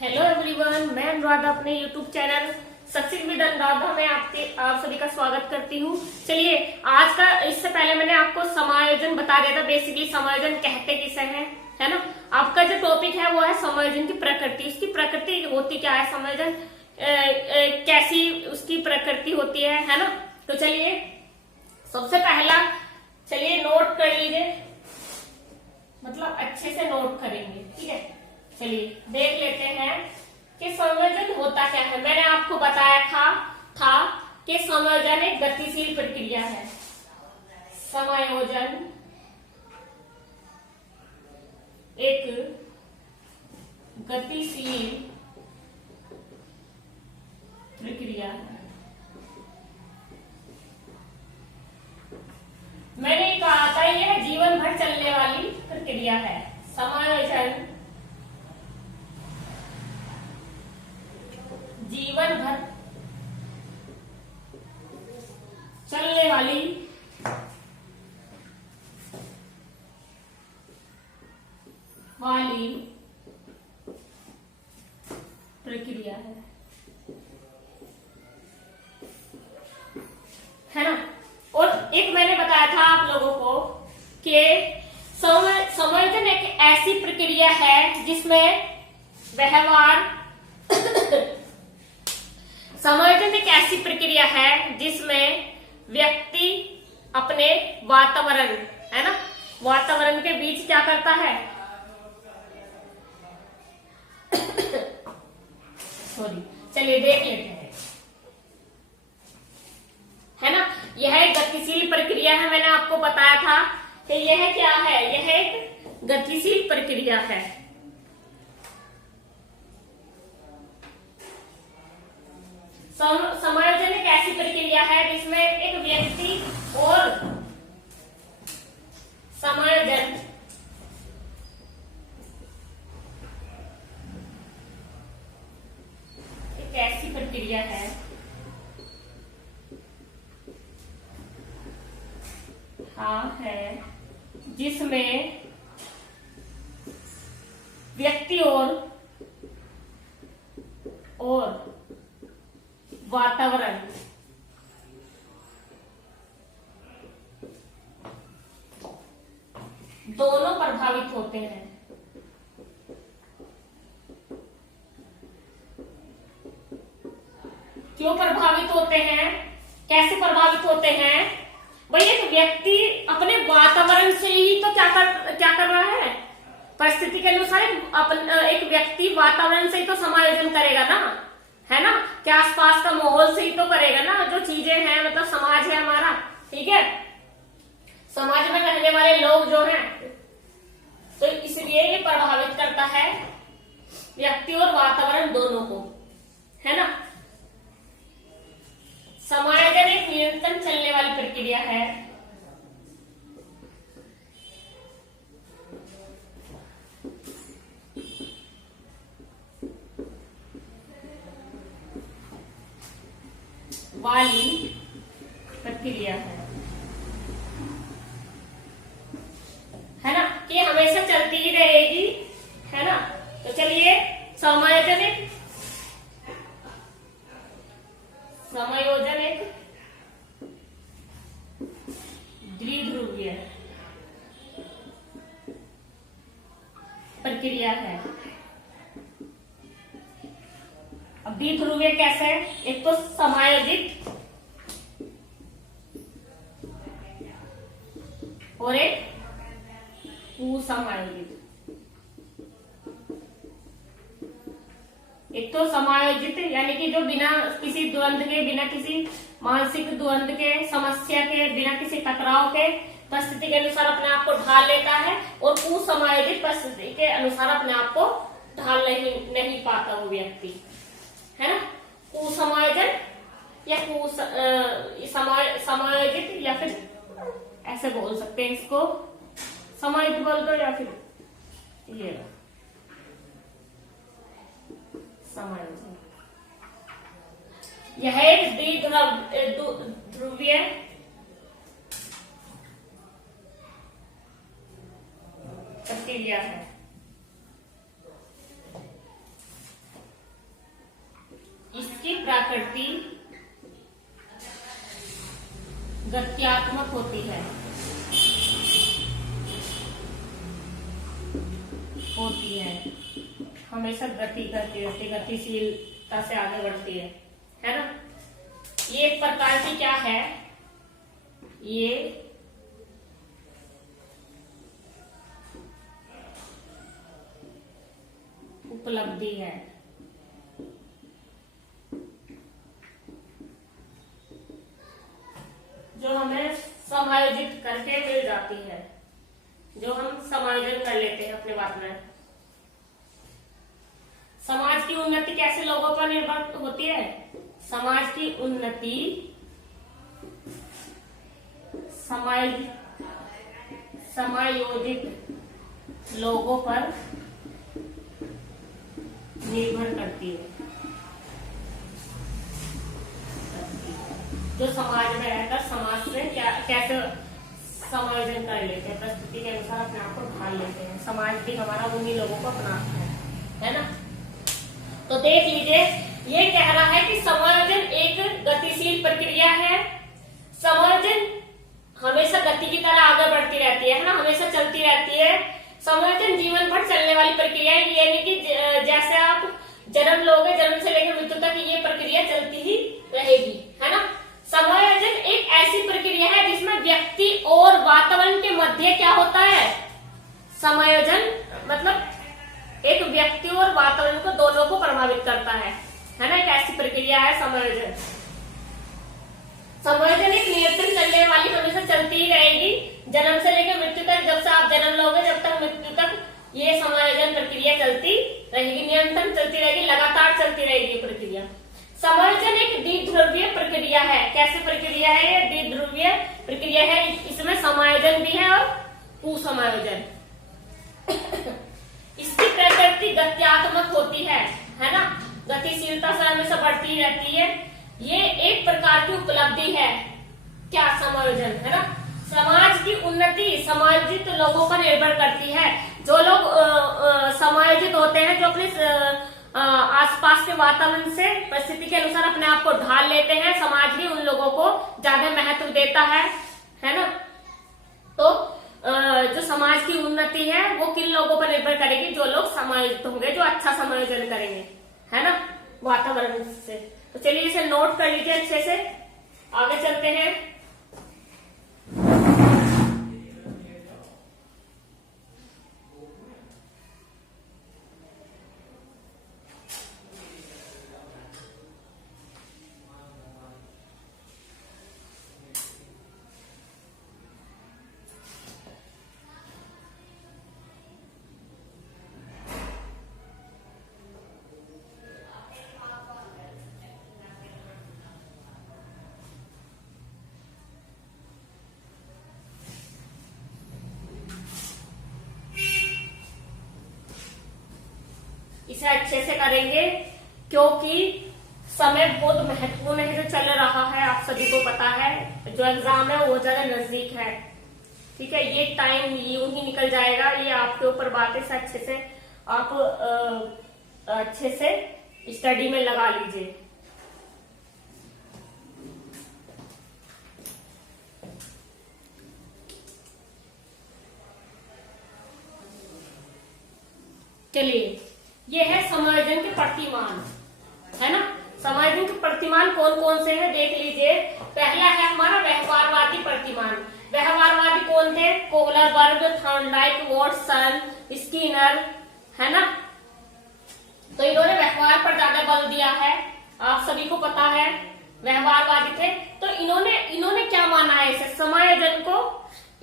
Hello everyone, मैं अनुराधा अपने YouTube channel success with Anuradha में आप सभी का स्वागत करती हूँ। चलिए, आज का इससे पहले मैंने आपको समायोजन बता दिया था। बेसिकली समायोजन कहते किसे हैं, है ना। आपका जो टॉपिक है वो है समायोजन की प्रकृति। उसकी प्रकृति होती क्या है, समायोजन कैसी उसकी प्रकृति होती है ना। तो चलिए, सबसे पहला चलिए नोट कर लीजिए, मतलब अच्छे से नोट करेंगे, ठीक है। चलिए देख लेते हैं कि समायोजन होता क्या है। मैंने आपको बताया था कि समायोजन एक गतिशील प्रक्रिया है। समायोजन एक गतिशील प्रक्रिया है। मैंने कहा था यह जीवन भर चलने वाली प्रक्रिया है। समायोजन जीवन भर चलने वाली प्रक्रिया है ना। और एक मैंने बताया था आप लोगों को कि समायोजन एक ऐसी प्रक्रिया है जिसमें व्यवहार समायोजन एक ऐसी प्रक्रिया है जिसमें व्यक्ति अपने वातावरण, है ना, वातावरण के बीच क्या करता है, सॉरी, चलिए देख लेते हैं, है ना। यह एक गतिशील प्रक्रिया है। मैंने आपको बताया था कि यह क्या है, यह एक गतिशील प्रक्रिया है। समायोजन एक ऐसी प्रक्रिया है जिसमें एक व्यक्ति और समायोजन एक ऐसी प्रक्रिया है जिसमें व्यक्ति और वातावरण दोनों प्रभावित होते हैं। क्यों प्रभावित होते हैं, कैसे प्रभावित होते हैं भाई। एक व्यक्ति अपने वातावरण से ही तो क्या कर रहा है, परिस्थिति के अनुसार एक व्यक्ति वातावरण से ही तो समायोजन करेगा ना, है ना। क्या आसपास का माहौल से ही तो करेगा ना, जो चीजें हैं, मतलब समाज है हमारा, ठीक है। समाज में रहने वाले लोग जो हैं, तो इसलिए ये प्रभावित करता है व्यक्ति और वातावरण दोनों को, है ना। समायोजन एक निरंतर चलने वाली प्रक्रिया है। प्रक्रिया है ना, कि हमेशा चलती ही रहेगी, है ना। तो चलिए, समायोजन एक द्विध्रुवीय प्रक्रिया है। अब द्विध्रुवीय कैसे है, एक तो समायोजित और एक कुसमायोजित। एक तो समायोजित यानी कि जो बिना किसी द्वंद्व के, बिना किसी मानसिक द्वंद्व के, समस्या के, बिना किसी टकराव के परिस्थिति के अनुसार अपने आप को ढाल लेता है, और कुसमायोजित परिस्थिति के अनुसार अपने आप को ढाल नहीं पाता वो व्यक्ति, है ना। कुसमायोजन या समायोजित, या फिर ऐसे बोल सकते हैं इसको, समायोजित बोल दो, या फिर ये समायोजन। यह एक द्विध्रुवीय प्रक्रिया है। प्रकृति गत्यात्मक होती है, हमेशा गति करती रहती है, गतिशीलता से आगे बढ़ती है ना। ये एक प्रकार की क्या है, ये उपलब्धि है। जो हमें समायोजित करके मिल जाती है, जो हम समायोजन कर लेते हैं अपने बात में। समाज की उन्नति कैसे लोगों पर निर्भर होती है? समाज की उन्नति समायोजित लोगों पर निर्भर करती है। जो समाज में रहकर समाज से कैसे समायोजन कर लेते हैं, परिस्थिति के अनुसार अपने आप को ढाल लेते हैं। समाज भी हमारा उन्हीं लोगों को अपनाता है ना। तो देख लीजिए, ये कह रहा है कि समायोजन एक गतिशील प्रक्रिया है। समायोजन हमेशा गति की तरह आगे बढ़ती रहती है ना, हमेशा चलती रहती है। समायोजन जीवन भर चलने वाली प्रक्रिया है, यानी कि जैसे आप जन्म लोगे, जन्म से लेकर मृत्यु तक ये प्रक्रिया चलती ही रहेगी, है ना। समायोजन एक ऐसी प्रक्रिया है जिसमें व्यक्ति और वातावरण के मध्य क्या होता है? समायोजन मतलब एक व्यक्ति और वातावरण को दोनों को प्रभावित करता है ना। एक ऐसी प्रक्रिया है समायोजन। समायोजन एक निरंतर चलने वाली, हमेशा चलती ही रहेगी, जन्म से लेकर मृत्यु तक। जब से आप जन्म लोगे जब तक मृत्यु तक ये समायोजन प्रक्रिया चलती रहेगी, निरंतर चलती रहेगी, लगातार चलती रहेगी ये प्रक्रिया। समायोजन एक द्विध्रुवीय प्रक्रिया है। कैसी प्रक्रिया है ये? द्विध्रुवीय प्रक्रिया है। इसमें समायोजन भी है और कुसमायोजन। इसकी प्रकृति गत्यात्मक होती है ना, गतिशीलता से हमेशा बढ़ती रहती है। ये एक प्रकार की उपलब्धि है। क्या? समायोजन, है ना। समाज की उन्नति समायोजित लोगों पर निर्भर करती है। जो लोग समायोजित होते हैं, जो अपने आसपास के वातावरण से परिस्थिति के अनुसार अपने आप को ढाल लेते हैं, समाज भी उन लोगों को ज्यादा महत्व देता है ना। तो जो समाज की उन्नति है वो किन लोगों पर निर्भर करेगी? जो लोग समायोजित होंगे, जो अच्छा समायोजन करेंगे, है ना, वातावरण से। तो चलिए इसे नोट कर लीजिए अच्छे से, आगे चलते हैं। इसे अच्छे से करेंगे क्योंकि समय बहुत महत्वपूर्ण है, जो चल रहा है, आप सभी को पता है। जो एग्जाम है वो ज्यादा नजदीक है, ठीक है। ये टाइम यूं ही निकल जाएगा, ये आपके ऊपर बात है। अच्छे से आप अच्छे से स्टडी में लगा लीजिए। चलिए, ये है समायोजन के प्रतिमान, है ना। समायोजन के प्रतिमान कौन कौन से हैं देख लीजिए। पहला है हमारा व्यवहारवादी प्रतिमान। व्यवहारवादी कौन थे? कोहलरबर्ग, थॉर्नडाइक, वॉटसन, स्किनर, है ना। तो इन्होंने व्यवहार पर ज्यादा बल दिया है, आप सभी को पता है, व्यवहारवादी थे। तो इन्होंने क्या माना है इसे समायोजन को?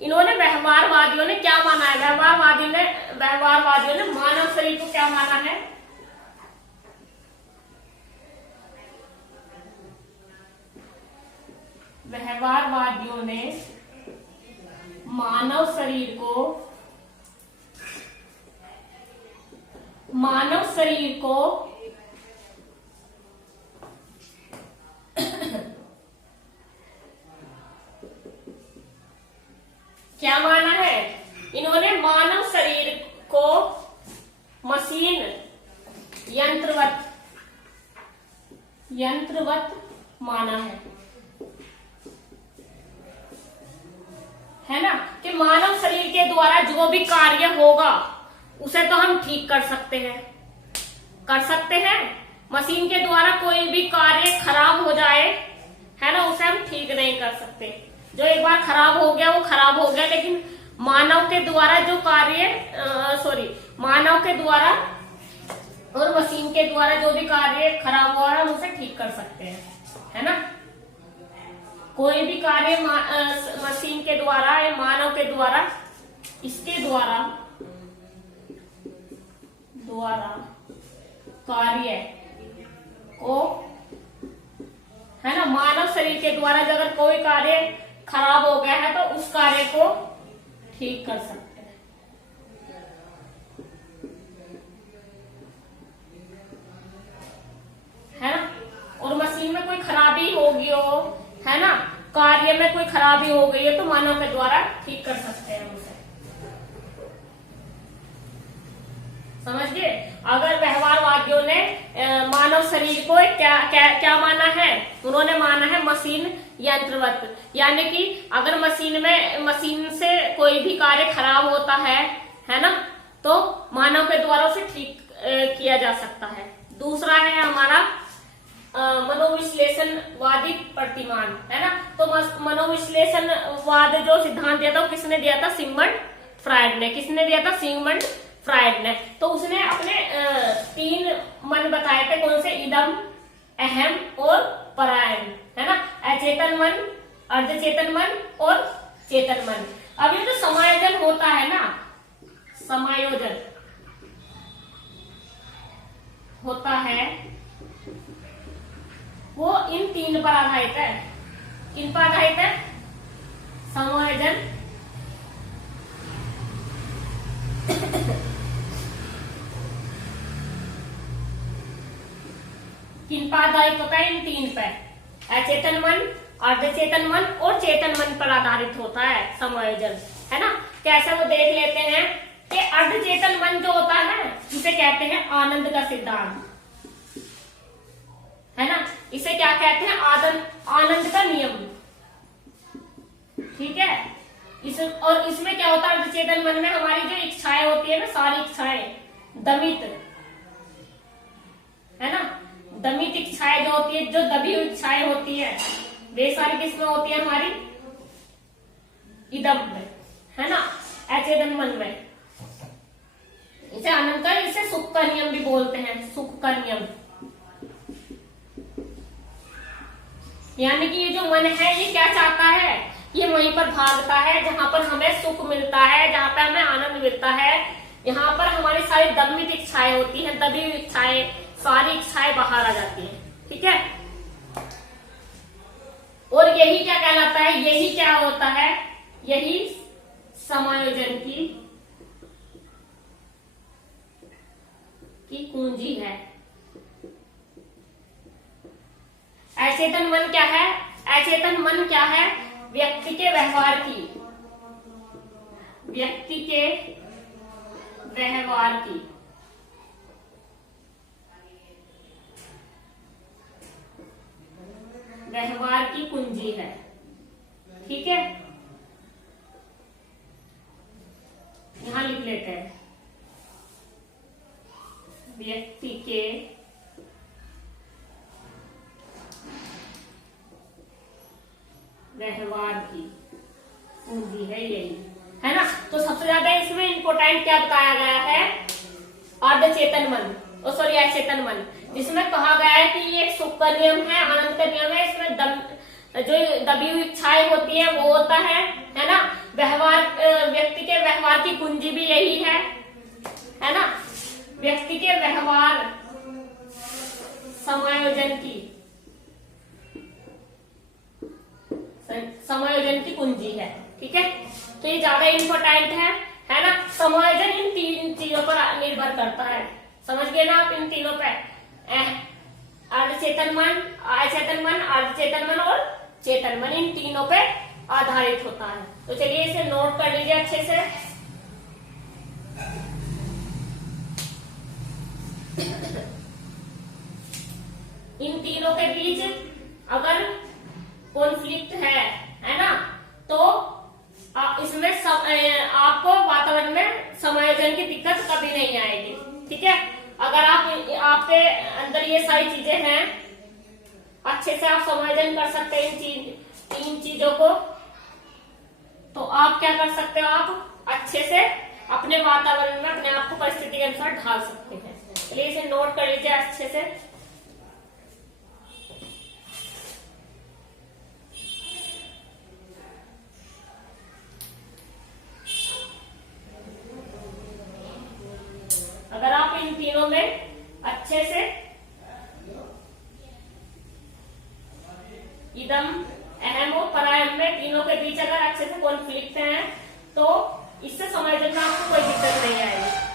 इन्होंने व्यवहारवादियों ने क्या माना है? व्यवहारवादियों ने मानव शरीर को क्या माना है? व्यवहारवादियों ने मानव शरीर को क्या माना है? इन्होंने मानव शरीर को मशीन, यंत्रवत यंत्रवत माना है ना, कि मानव शरीर के द्वारा जो भी कार्य होगा उसे तो हम ठीक कर सकते हैं। मशीन के द्वारा कोई भी कार्य खराब हो जाए, है ना, उसे हम ठीक नहीं कर सकते। जो एक बार खराब हो गया वो खराब हो गया, लेकिन मानव के द्वारा जो कार्य मानव के द्वारा और मशीन के द्वारा जो भी कार्य खराब हुआ है हम उसे ठीक कर सकते हैं, है ना। कोई भी कार्य मशीन के द्वारा या मानव के द्वारा, इसके द्वारा कार्य को, है ना, मानव शरीर के द्वारा अगर कोई कार्य खराब हो गया है तो उस कार्य को ठीक कर सकते हैं, है ना। और मशीन में कोई खराबी होगी हो, है ना, कार्य में कोई खराबी हो गई है तो मानव के द्वारा ठीक कर सकते हैं उसे, समझ गए। अगर व्यवहारवादियों ने मानव शरीर को क्या माना है, उन्होंने माना है मशीन यंत्रवत, यानी कि अगर मशीन से कोई भी कार्य खराब होता है ना, तो मानव के द्वारा उसे ठीक किया जा सकता है। दूसरा है हमारा मनोविश्लेषणवादी प्रतिमान, है ना। तो मनोविश्लेषणवाद जो सिद्धांत दिया था वो किसने दिया था? सिगमंड फ्रायड ने। किसने दिया था? सिगमंड फ्रायड ने। तो उसने अपने 3 मन बताए थे, कौन से? इदम, अहम और परायण, है ना। अचेतन मन, अर्धचेतन मन और चेतन मन। अब ये जो समायोजन होता है ना, समायोजन होता है वो इन 3 पर आधारित है। किन पर आधारित है? समायोजन, किन पर आधारित होता है? इन 3 पर। अचेतन मन, अर्धचेतन मन और चेतन मन पर आधारित होता है समायोजन, है ना। कैसे वो देख लेते हैं कि अर्धचेतन मन जो होता है इसे कहते हैं आनंद का सिद्धांत, है ना। इसे क्या कहते हैं? आनंद का नियम, ठीक है। और इसमें क्या होता है? अर्धचेतन मन में हमारी जो इच्छाएं होती है ना, सारी इच्छाएं दमित, है ना, दमित इच्छाएं जो होती है, जो दबी हुई इच्छाएं होती है, वे सारी किसमें होती है? हमारी इदम में, है ना, अचेतन मन में। इसे आनंद का, इसे सुख का नियम भी बोलते हैं, सुख का नियम। यानी कि ये जो मन है ये क्या चाहता है? ये वहीं पर भागता है जहां पर हमें सुख मिलता है, जहां पर हमें आनंद मिलता है। यहाँ पर हमारी सारी दमित इच्छाएं होती हैं, दबी हुई इच्छाएं, सारी इच्छाएं बाहर आ जाती हैं, ठीक है। और यही क्या कहलाता है? यही क्या होता है? यही समायोजन की कुंजी है। अचेतन मन क्या है? अचेतन मन क्या है? व्यक्ति के व्यवहार की कुंजी है, ठीक है। यहां लिख लेते हैं, व्यक्ति के व्यवहार की पूंजी है यही, है ना। तो सबसे ज्यादा इसमें इम्पोर्टेंट क्या बताया गया है? अर्धचेतन मन, अचेतन मन, जिसमें कहा गया है कि ये एक सुख का नियम है, आनंद का नियम है। इसमें जो दबी हुई इच्छाएं होती है वो होता है ना। व्यक्ति के व्यवहार की कुंजी भी यही है ना। व्यक्ति के व्यवहार समायोजन की कुंजी है, ठीक है। तो ये ज्यादा इम्पोर्टेंट है ना। समायोजन इन 3 चीजों पर निर्भर करता है, समझ गए ना आप? इन तीनों पे, अर्धचेतन मन, अचेतन मन, अर्धचेतन मन और चेतन मन, इन तीनों पे आधारित होता है। तो चलिए इसे नोट कर लीजिए अच्छे से। इन तीनों के बीच अगर कॉन्फ्लिक्ट है ना, तो इसमें आपको वातावरण में समायोजन की दिक्कत कभी नहीं आएगी। ठीक है, अगर आपके अंदर ये सारी चीजें हैं, अच्छे से आप समायोजन कर सकते हैं इन चीजों को, तो आप क्या कर सकते हो, आप अच्छे से अपने वातावरण में अपने आप को परिस्थिति के अनुसार ढाल सकते हैं। चलिए इसे नोट कर लीजिए अच्छे से। अगर आप इन तीनों में अच्छे से इदम अहम और परायम में तीनों के बीच अगर अच्छे से कॉन्फ्लिक्ट है, तो इससे समायोजन में आपको कोई दिक्कत नहीं आएगी।